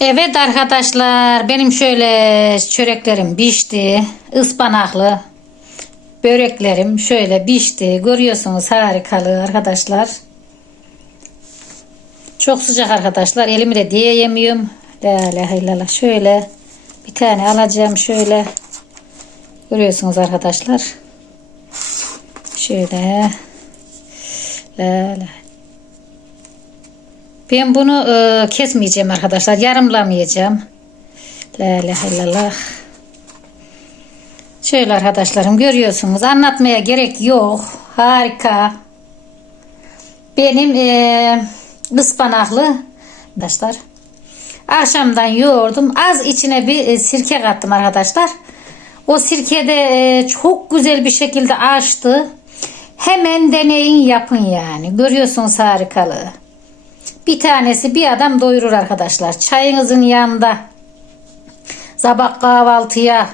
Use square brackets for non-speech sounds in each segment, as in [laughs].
Evet arkadaşlar benim şöyle çöreklerim pişti. Ispanaklı böreklerim şöyle pişti. Görüyorsunuz harikalı arkadaşlar. Çok sıcak arkadaşlar. Elimi de diyemiyorum. La ilahe illallah. Şöyle bir tane alacağım şöyle. Görüyorsunuz arkadaşlar. Şöyle. La la. Ben bunu e, kesmeyeceğim arkadaşlar. Yarımlamayacağım. La ilahe illallah. Şöyle arkadaşlarım görüyorsunuz. Anlatmaya gerek yok. Harika. Benim e, ıspanaklı arkadaşlar. Akşamdan yoğurdum. Az içine bir e, sirke kattım arkadaşlar. O sirkede e, çok güzel bir şekilde açtı. Hemen deneyin yapın yani. Görüyorsunuz harikalığı. Bir tanesi bir adam doyurur arkadaşlar. Çayınızın yanında. Sabah kahvaltıya,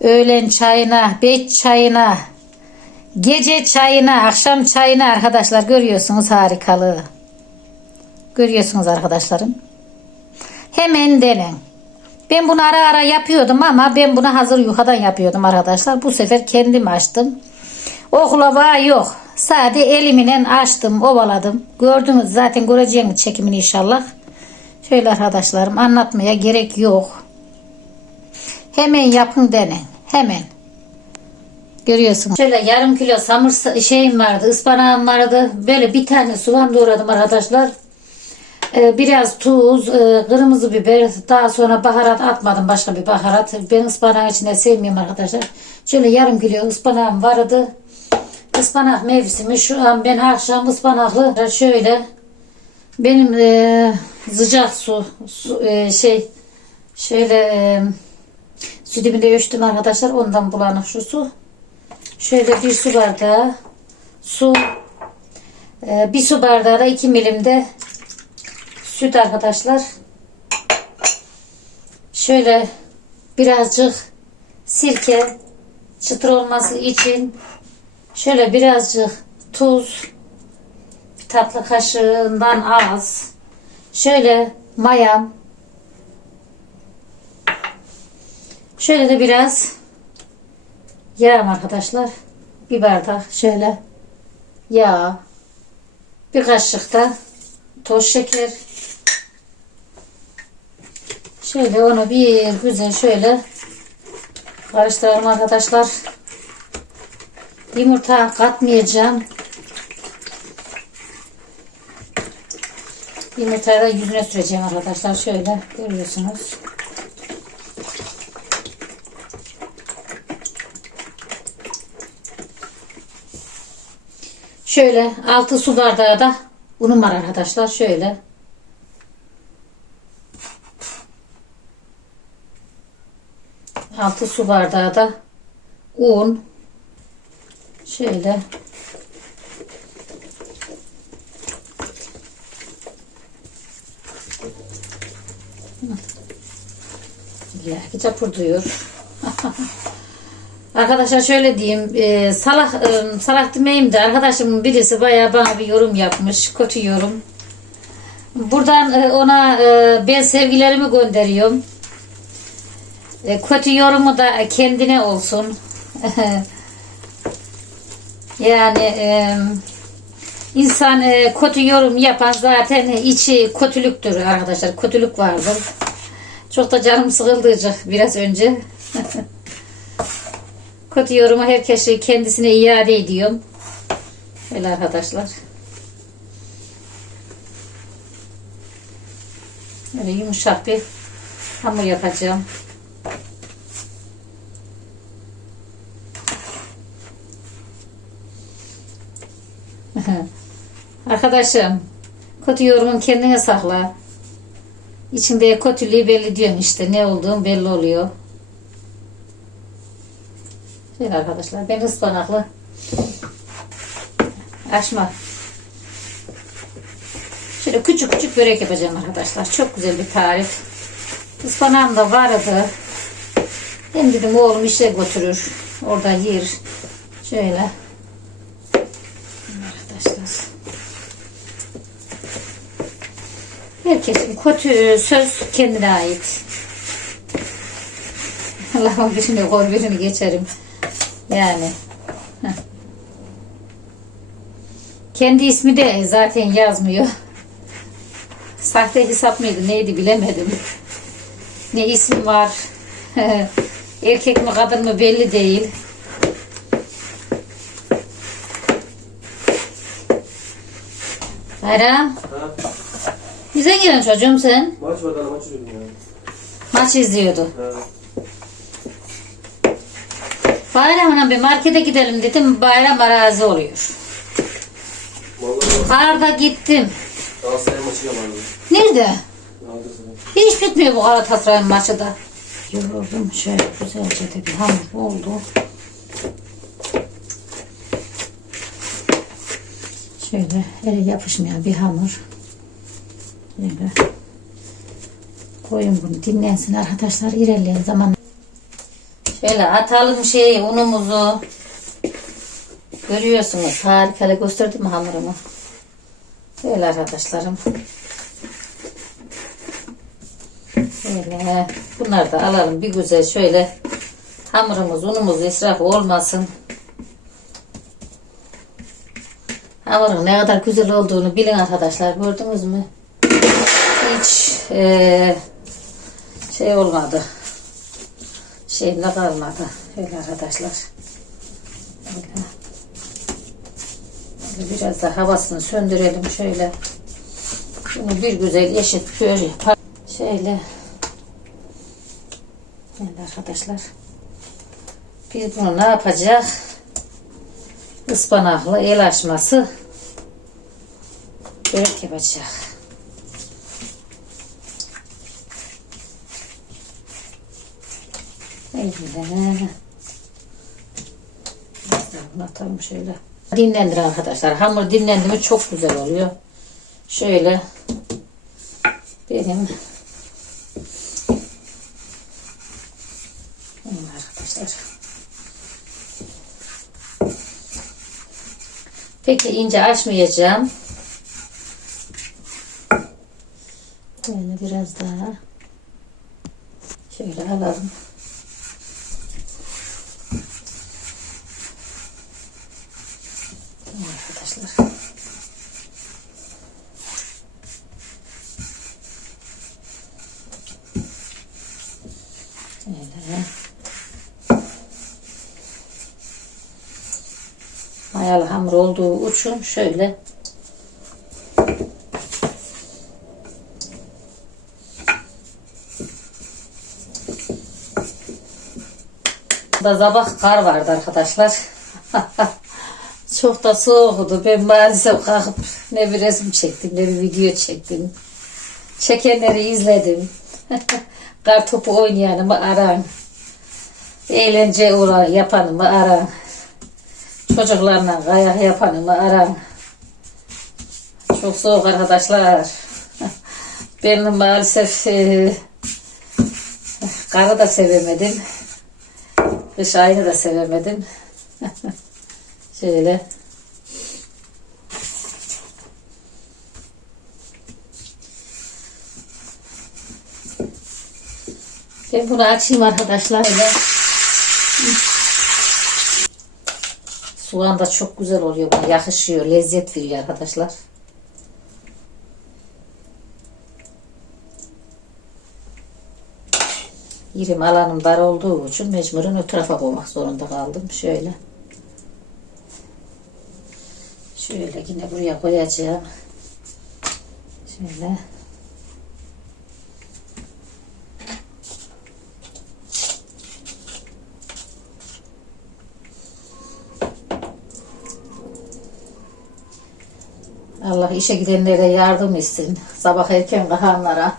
öğlen çayına, beş çayına, gece çayına, akşam çayına arkadaşlar görüyorsunuz harikalığı. Görüyorsunuz arkadaşlarım. Hemen denen. Ben bunu ara ara yapıyordum ama ben bunu hazır yukadan yapıyordum arkadaşlar. Bu sefer kendim açtım. Oklava yok. Sade elimle açtım, ovaladım. Gördünüz zaten göreceğiniz çekimini inşallah. Şöyle arkadaşlarım anlatmaya gerek yok. Hemen yapın denen. Hemen. Görüyorsunuz. Şöyle yarım kilo samır şeyim vardı, ıspanağım vardı. Böyle bir tane soğan doğradım arkadaşlar. Ee, biraz tuz, e, kırmızı biber, daha sonra baharat atmadım başka bir baharat. Ben ıspanağın içinde sevmiyorum arkadaşlar. Şöyle yarım kilo ıspanağım vardı. Ispanak mevsimi şu an ben akşam ıspanaklı şöyle benim e, sıcak su, su e, şey şöyle e, sütümü ölçtüm arkadaşlar ondan bulanık şu su. Şöyle bir su bardağı su e, bir su bardağı da 2 milimde süt arkadaşlar. Şöyle birazcık sirke çıtır olması için şöyle birazcık tuz bir tatlı kaşığından az. Şöyle mayam şöyle de biraz yağım arkadaşlar. Bir bardak şöyle yağ. Bir kaşık da toz şeker. Şöyle onu bir güzel şöyle karıştıralım arkadaşlar. Yumurta katmayacağım. Yumurtayı da yüzüne süreceğim arkadaşlar. Şöyle görüyorsunuz. Şöyle 6 su bardağı da unum var arkadaşlar. Şöyle. Altı su bardağı da un. Şöyle. İlla çapur diyor. [laughs] Arkadaşlar şöyle diyeyim. E, salak, e, salak demeyeyim de arkadaşımın birisi bayağı bana bir yorum yapmış. Kötü yorum. Buradan e, ona e, ben sevgilerimi gönderiyorum. E, kötü yorumu da kendine olsun. [laughs] yani e, insan e, kötü yorum yapan zaten içi kötülüktür arkadaşlar. Kötülük vardır. Çok da canım sıkıldıcık biraz önce. [laughs] kötü yorumu herkes kendisine iade ediyorum. Öyle arkadaşlar. Böyle yumuşak bir hamur yapacağım. [laughs] Arkadaşım kötü yorumun kendine sakla. İçinde kötülüğü belli diyorsun işte. Ne olduğun belli oluyor. Şöyle arkadaşlar ben ıspanaklı açma. Şöyle küçük küçük börek yapacağım arkadaşlar. Çok güzel bir tarif. Ispanağım da vardı. Hem dedim oğlum işe götürür. Orada yer. Şöyle. Arkadaşlar. Herkesin kötü söz kendine ait. Allah'ım birini koy birini geçerim. Yani. Kendi ismi de zaten yazmıyor. Sahte hesap mıydı neydi bilemedim. Ne isim var. [laughs] Erkek mi kadın mı belli değil. Bayram. Ha, Bize giren çocuğum sen. maç var daha maç izliyordum ya. Maç izliyordu. Ha. Bayramına bir markete gidelim dedim. Bayram arazi oluyor. Karda gittim. Galatasaray maçı yalandı. Nerede? Galatasaray. Hiç bitmiyor bu Galatasaray'ın maçı da. Yoruldum şöyle güzelce de bir hamur oldu. Şöyle ele yapışmayan bir hamur. Böyle. Koyun bunu dinlensin arkadaşlar ilerleyen zaman. Şöyle atalım şey unumuzu. Görüyorsunuz harikalı gösterdim mi hamurumu? Böyle arkadaşlarım. Böyle bunları da alalım bir güzel şöyle hamurumuz unumuz israf olmasın. Hamurun ne kadar güzel olduğunu bilin arkadaşlar gördünüz mü? Hiç eee, şey olmadı. Şeyimde kalmadı. Öyle arkadaşlar. Böyle. Böyle biraz da havasını söndürelim şöyle. Bunu bir güzel eşit böyle. Şöyle. Evet arkadaşlar. Biz bunu ne yapacak? Ispanaklı el açması börek yapacak. Öyle. Biraz daha bunu atalım şöyle. Dinlendir arkadaşlar. Hamur dinlendi mi çok güzel oluyor. Şöyle benim arkadaşlar. Peki ince açmayacağım. Böyle biraz daha şöyle alalım. Tamam arkadaşlar. Şöyle. Mayalı hamur olduğu için şöyle da sabah kar vardı arkadaşlar. [laughs] Çok da soğuktu. Ben maalesef kalkıp ne bir resim çektim ne bir video çektim. Çekenleri izledim. [laughs] kar topu oynayanımı aran. Eğlence olan yapanımı aran. Çocuklarla kayak yapanımı aran. Çok soğuk arkadaşlar. [laughs] Ben maalesef e, karı da sevemedim. Kış ayını da sevemedim. [laughs] Şöyle. Ben bunu açayım arkadaşlar. Böyle. Soğan da çok güzel oluyor. Buna yakışıyor. Lezzet veriyor arkadaşlar. Yerim alanım dar olduğu için mecburen o tarafa koymak zorunda kaldım. Şöyle. Şöyle yine buraya koyacağım. Şöyle. İşe gidenlere yardım etsin. Sabah erken kalkanlara.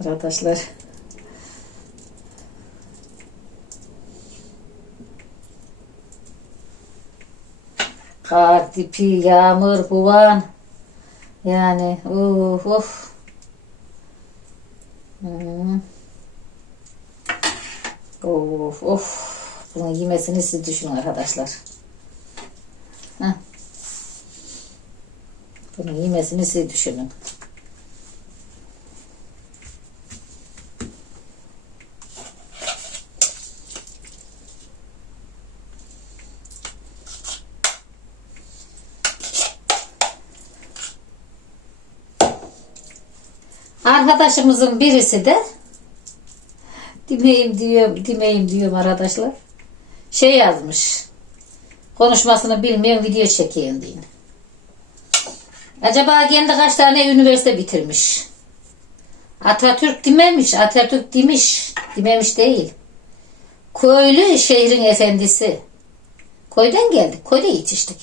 Arkadaşlar. Kar, dipi, yağmur, buvan. Yani uf uf. Hmm. Of of. Bunu yemesini siz düşünün arkadaşlar. Heh. Bunun yemesini siz düşünün. Arkadaşımızın birisi de Dimeyim diyor, dimeyim diyorum arkadaşlar. Şey yazmış. Konuşmasını bilmeyen video çekeyim deyin. Acaba kendi kaç tane üniversite bitirmiş? Atatürk dememiş, Atatürk demiş. Dememiş değil. Köylü şehrin efendisi. Köyden geldik, köyde yetiştik.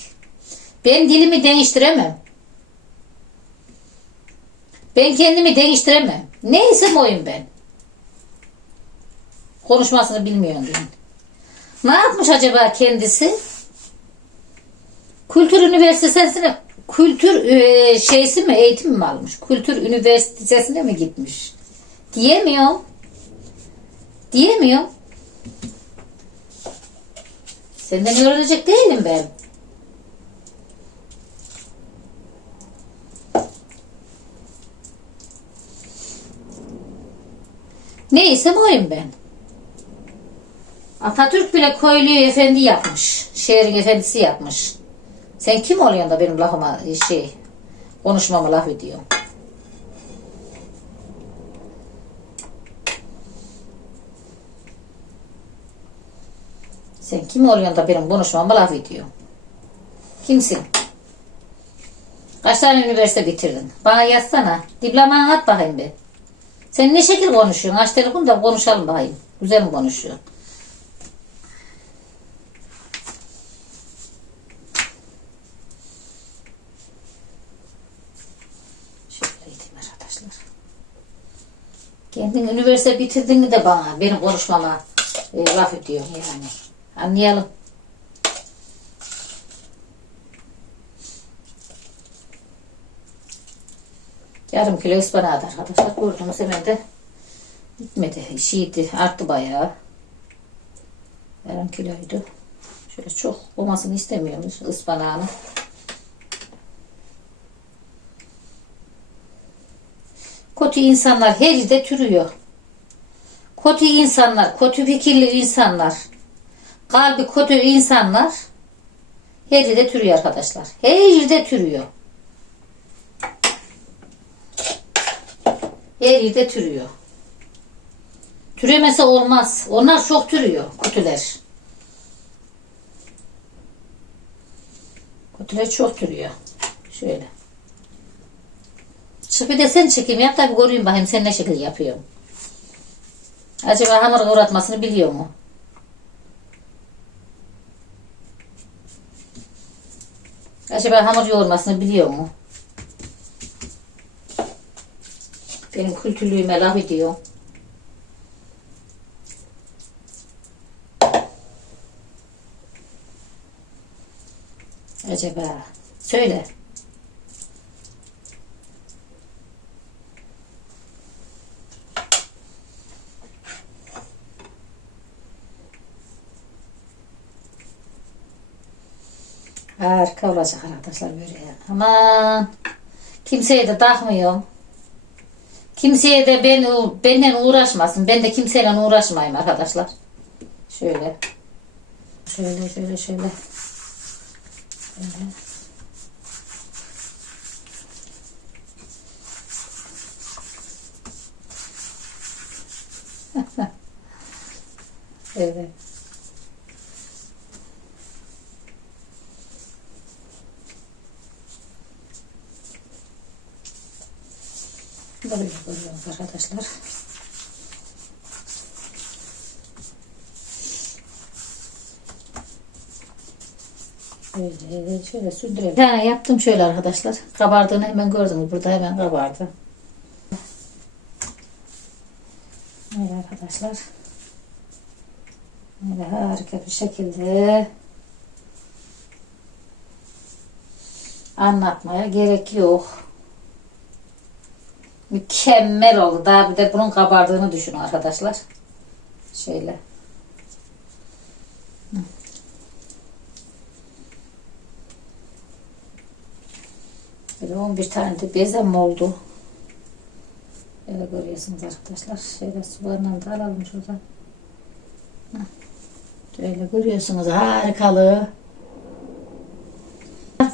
Ben dilimi değiştiremem. Ben kendimi değiştiremem. Neyse oyum ben. Konuşmasını bilmiyorum. Ne yapmış acaba kendisi? Kültür Üniversitesi'ne kültür e, şeysi mi eğitim mi almış? Kültür Üniversitesi'ne mi gitmiş? Diyemiyorum. Diyemiyorum. Senden öğrenecek değilim ben. Neyse oyum ben. Atatürk bile köylüyü efendi yapmış. Şehrin efendisi yapmış. Sen kim oluyorsun da benim lafıma şey konuşmama laf ediyorsun? Sen kim oluyorsun da benim konuşmama laf ediyorsun? Kimsin? Kaç tane üniversite bitirdin? Bana yazsana. Diplomanı at bakayım bir. Sen ne şekil konuşuyorsun? Aç telefonu da konuşalım bakayım. Güzel mi konuşuyorsun? Şöyle gideyim arkadaşlar. Kendin üniversite bitirdin de bana benim konuşmama e, laf ediyorsun yani. Anlayalım. Yarım kilo ıspanağı da arkadaşlar. Gördüğünüz hemen de gitmedi. İşiydi. Arttı bayağı. Yarım kiloydu. Şöyle çok olmasını istemiyormuş ıspanağını. Kötü insanlar her yerde türüyor. Kötü insanlar, kötü fikirli insanlar, kalbi kötü insanlar her yerde türüyor arkadaşlar. Her yerde türüyor. Her yerde türüyor. Türemese olmaz. Onlar çok türüyor kötüler. Kötüler çok türüyor. Şöyle. Çık bir de sen çekim yap da bir göreyim bakayım sen ne şekil yapıyorsun. Acaba hamur uğratmasını biliyor mu? Acaba hamur yoğurmasını biliyor mu? Benim kültürlüğüme laf ediyor. Acaba söyle. Harika olacak arkadaşlar böyle. Aman kimseye de takmıyorum. Kimseye de ben benden uğraşmasın. Ben de kimseyle uğraşmayayım arkadaşlar. Şöyle. Şöyle şöyle şöyle. Şöyle. [laughs] evet. Böyle koyuyoruz arkadaşlar. Şöyle, şöyle sündürelim. Bir tane yaptım şöyle arkadaşlar. Kabardığını hemen gördünüz. Burada hemen kabardı. Böyle arkadaşlar. Böyle harika bir şekilde anlatmaya gerek yok. Mükemmel oldu. Daha bir de bunun kabardığını düşünün arkadaşlar. Şöyle. Şöyle 11 tane de bezem oldu. Böyle görüyorsunuz arkadaşlar. Şöyle sularından da alalım şuradan. Şöyle görüyorsunuz harikalı.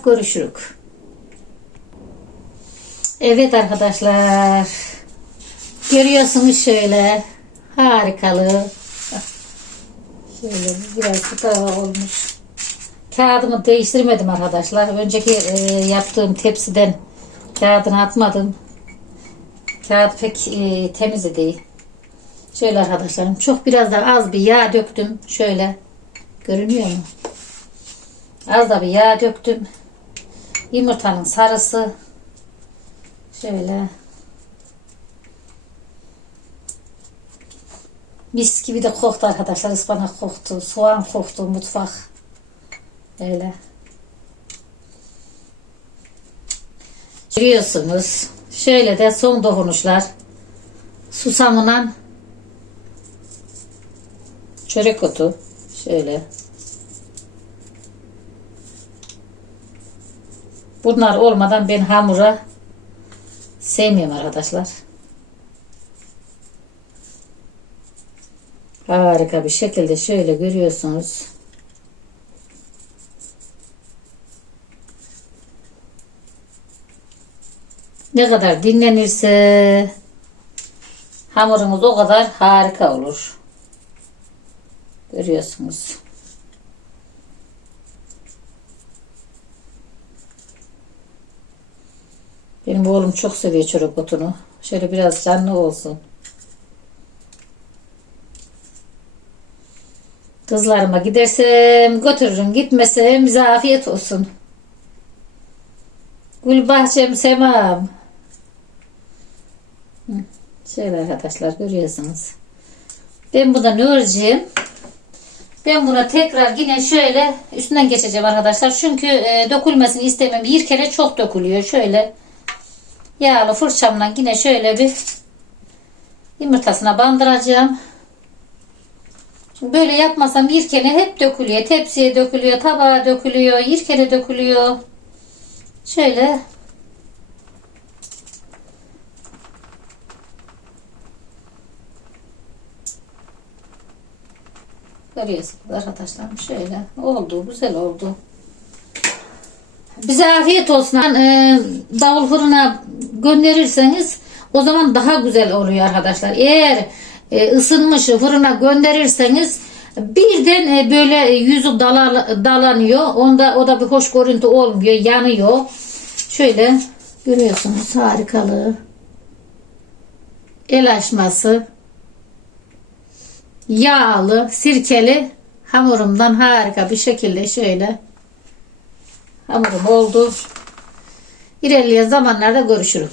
Görüşürük. Evet arkadaşlar. Görüyorsunuz şöyle. Harikalı. Şöyle biraz tarafa olmuş. Kağıdımı değiştirmedim arkadaşlar. Önceki e, yaptığım tepsiden kağıdını atmadım. Kağıt pek e, temiz de değil. Şöyle arkadaşlarım çok biraz da az bir yağ döktüm. Şöyle görünüyor mu? Az da bir yağ döktüm. Yumurtanın sarısı. Şöyle. Mis gibi de koktu arkadaşlar. Ispanak koktu. Soğan koktu. Mutfak. Öyle. Görüyorsunuz. Şöyle de son dokunuşlar. Susamından çörek otu. Şöyle. Bunlar olmadan ben hamura sevmiyorum arkadaşlar. Harika bir şekilde şöyle görüyorsunuz. Ne kadar dinlenirse hamurumuz o kadar harika olur. Görüyorsunuz. Benim oğlum çok seviyor çörek otunu. Şöyle biraz canlı olsun. Kızlarıma gidersem götürürüm. Gitmesem bize afiyet olsun. Gül bahçem semam. Şöyle arkadaşlar görüyorsunuz. Ben buna ne öreceğim? Ben buna tekrar yine şöyle üstünden geçeceğim arkadaşlar. Çünkü e, dökülmesini istemem. Bir kere çok dökülüyor. Şöyle yağlı fırçamla yine şöyle bir yumurtasına bandıracağım. Şimdi böyle yapmasam bir kere hep dökülüyor. Tepsiye dökülüyor, tabağa dökülüyor, bir kere dökülüyor. Şöyle Görüyorsunuz arkadaşlar şöyle oldu güzel oldu. Bize afiyet olsun. Ee, davul fırına gönderirseniz o zaman daha güzel oluyor arkadaşlar. Eğer e, ısınmış fırına gönderirseniz birden e, böyle yüzü dala, dalanıyor. Onda o da bir hoş görüntü olmuyor. Yanıyor. Şöyle görüyorsunuz harikalığı. El açması yağlı, sirkeli hamurumdan harika bir şekilde şöyle hamurum oldu. İlerleyen zamanlarda görüşürük.